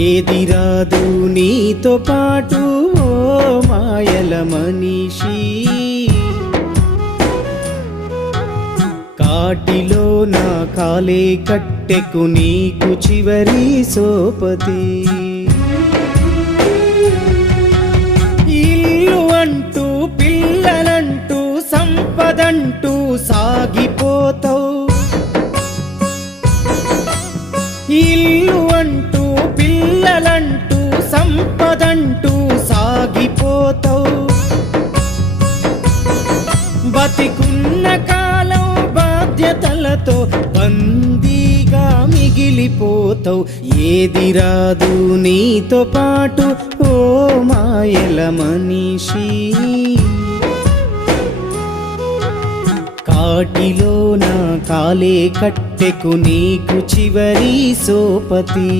ఏది రాదు నీతో పాటు ఓ మాయల మనిషి, కాటిలో నా కాలే కట్టెకు నీకు చివరి సోపతి. ఇల్లు అంటూ పిల్లలంటూ సంపదంటూ సాగిపోతావు, ఇల్లు అంటూ పిల్లలంటూ సంపదంటూ సాగిపోతావు. బతికున్న కాలం బాధ్యతలతో బందీగా మిగిలిపోతావు. ఏది రాదు నీతో పాటు ఓ మాయల మనిషి, కాటిలో నా కాలే కట్టెకు నీకు చివరి సోపతి.